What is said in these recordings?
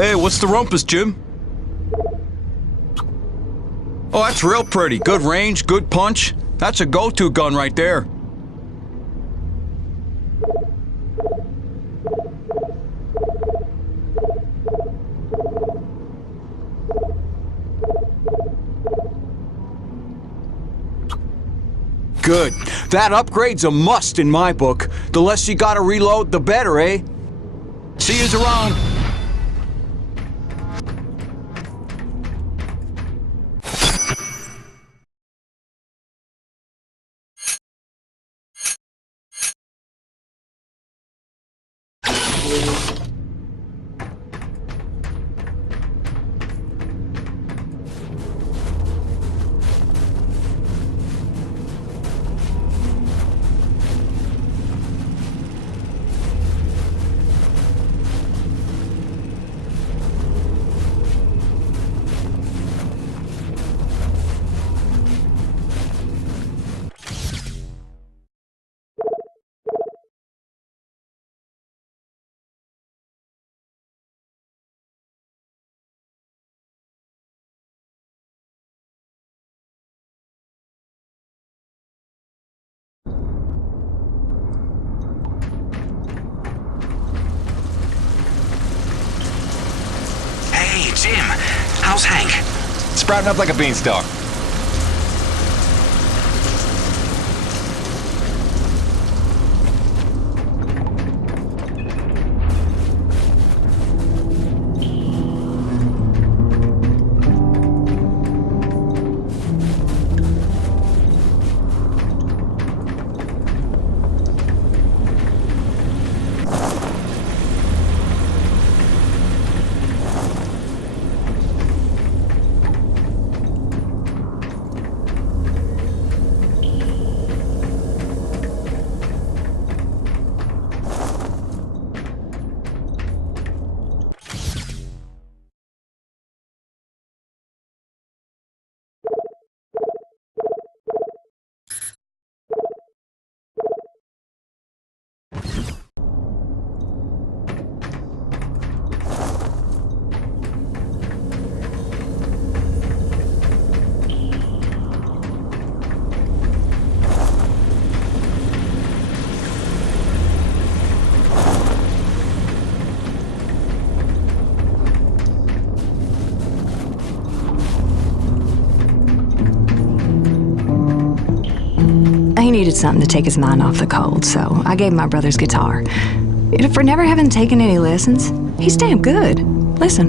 Hey, what's the rumpus, Jim? Oh, that's real pretty. Good range, good punch. That's a go-to gun right there. Good. That upgrade's a must in my book. The less you gotta reload, the better, eh? See yous around. Hey, Jim. How's Hank? Sprouting up like a beanstalk. He needed something to take his mind off the cold, so I gave him my brother's guitar. For never having taken any lessons, he's damn good. Listen.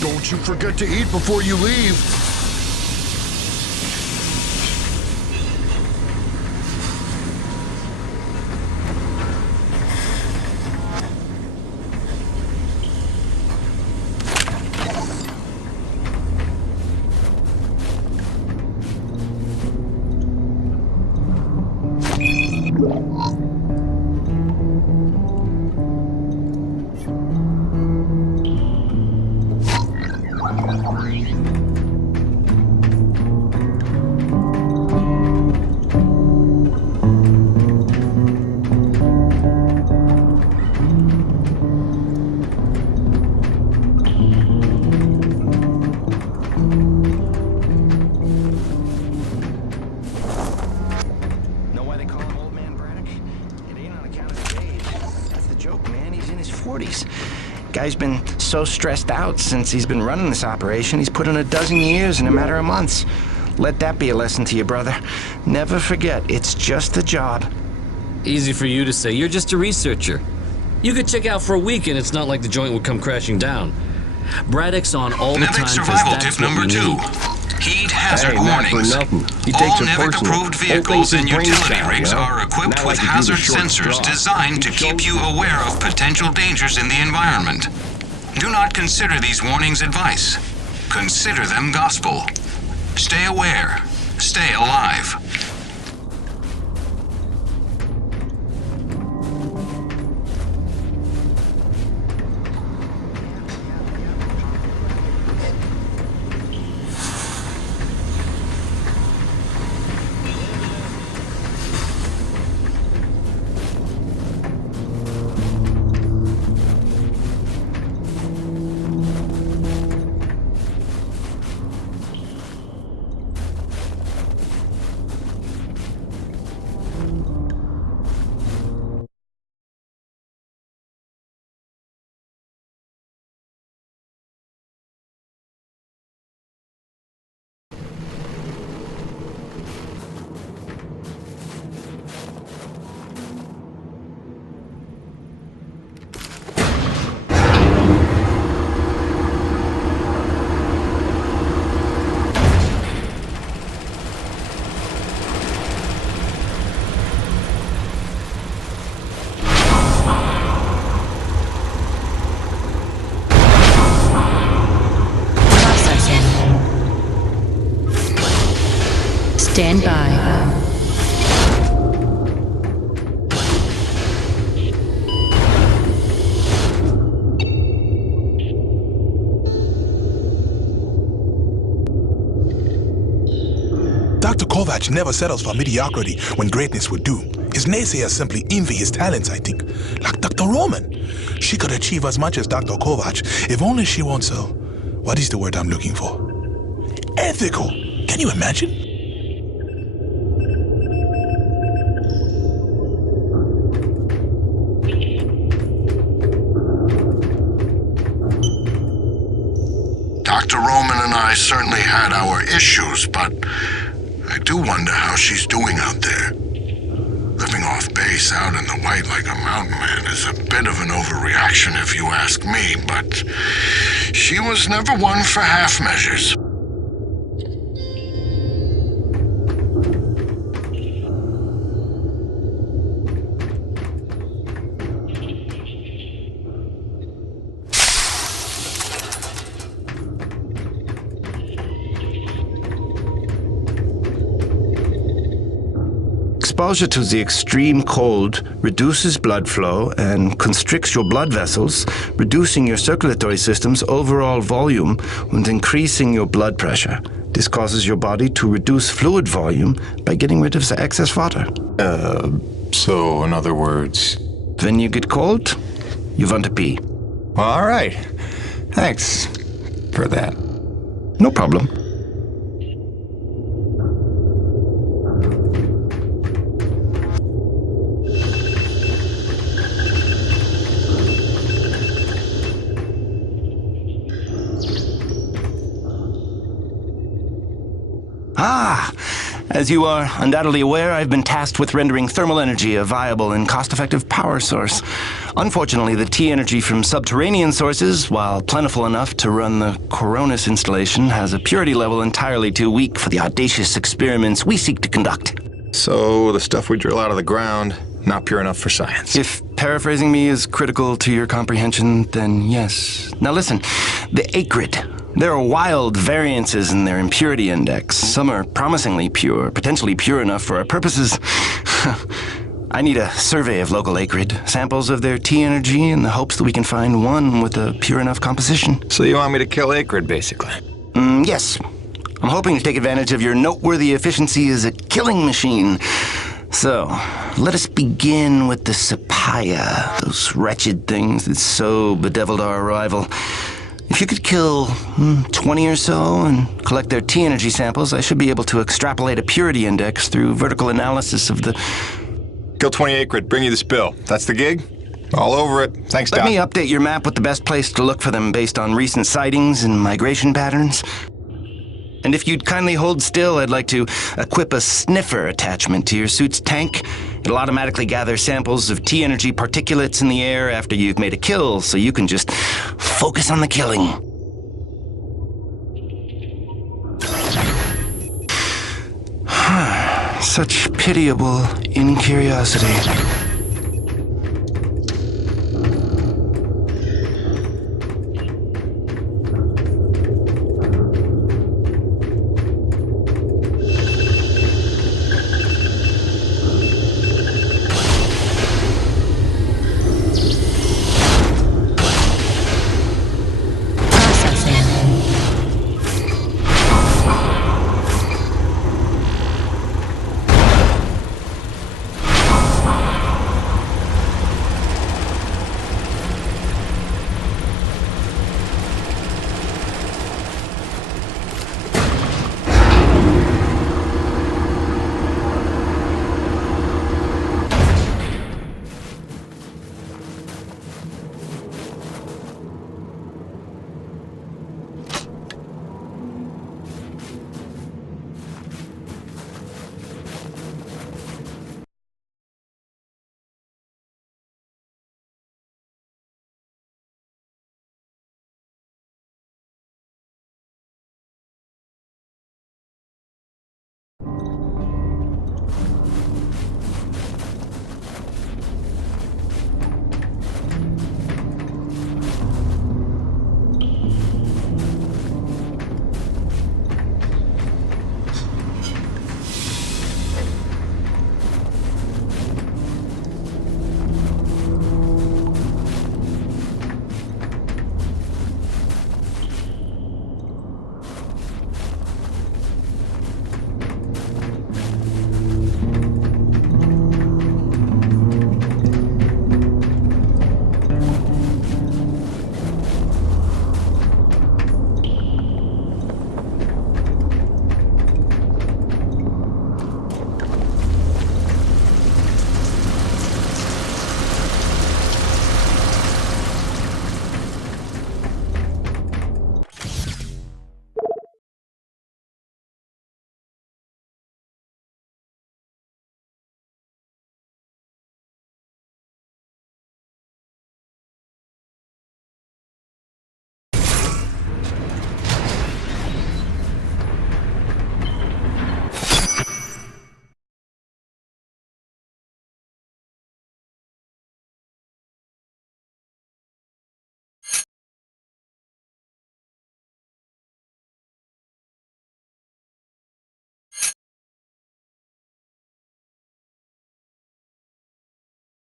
Don't you forget to eat before you leave. Guy's been so stressed out since he's been running this operation, he's put in a dozen years in a matter of months. Let that be a lesson to you, brother. Never forget, it's just a job. Easy for you to say. You're just a researcher. You could check out for a week and it's not like the joint would come crashing down. Braddock's on all the time. NEVIC survival tip number 2. Heed hazard warnings. All NEVIC-approved vehicles and utility rigs are equipped with hazard sensors designed to keep you aware of potential dangers in the environment. Do not consider these warnings advice. Consider them gospel. Stay aware. Stay alive. Stand by. Dr. Kovac never settles for mediocrity when greatness would do. His naysayers simply envy his talents, I think. Like Dr. Roman. She could achieve as much as Dr. Kovac if only she wants so. What is the word I'm looking for? Ethical. Can you imagine? Dr. Roman and I certainly had our issues, but I do wonder how she's doing out there. Living off base out in the white like a mountain man is a bit of an overreaction if you ask me, but she was never one for half measures. Exposure to the extreme cold reduces blood flow and constricts your blood vessels, reducing your circulatory system's overall volume and increasing your blood pressure. This causes your body to reduce fluid volume by getting rid of the excess water. So in other words... When you get cold, you want to pee. All right. Thanks for that. No problem. As you are undoubtedly aware, I've been tasked with rendering thermal energy a viable and cost-effective power source. Unfortunately, the T-energy from subterranean sources, while plentiful enough to run the Coronis installation, has a purity level entirely too weak for the audacious experiments we seek to conduct. So the stuff we drill out of the ground, not pure enough for science. If paraphrasing me is critical to your comprehension, then yes. Now listen, the acrid. There are wild variances in their impurity index. Some are promisingly pure, potentially pure enough for our purposes. I need a survey of local acrid, samples of their T-energy in the hopes that we can find one with a pure enough composition. So you want me to kill acrid, basically? Yes. I'm hoping to take advantage of your noteworthy efficiency as a killing machine. So, let us begin with the sapaya, those wretched things that so bedeviled our arrival. If you could kill 20 or so and collect their T-energy samples, I should be able to extrapolate a purity index through vertical analysis of the... Kill 20 acrid, bring you the spill. That's the gig? All over it. Thanks, Doc. Let me update your map with the best place to look for them based on recent sightings and migration patterns. And if you'd kindly hold still, I'd like to equip a sniffer attachment to your suit's tank. It'll automatically gather samples of T-energy particulates in the air after you've made a kill, so you can just focus on the killing. Such pitiable incuriosity.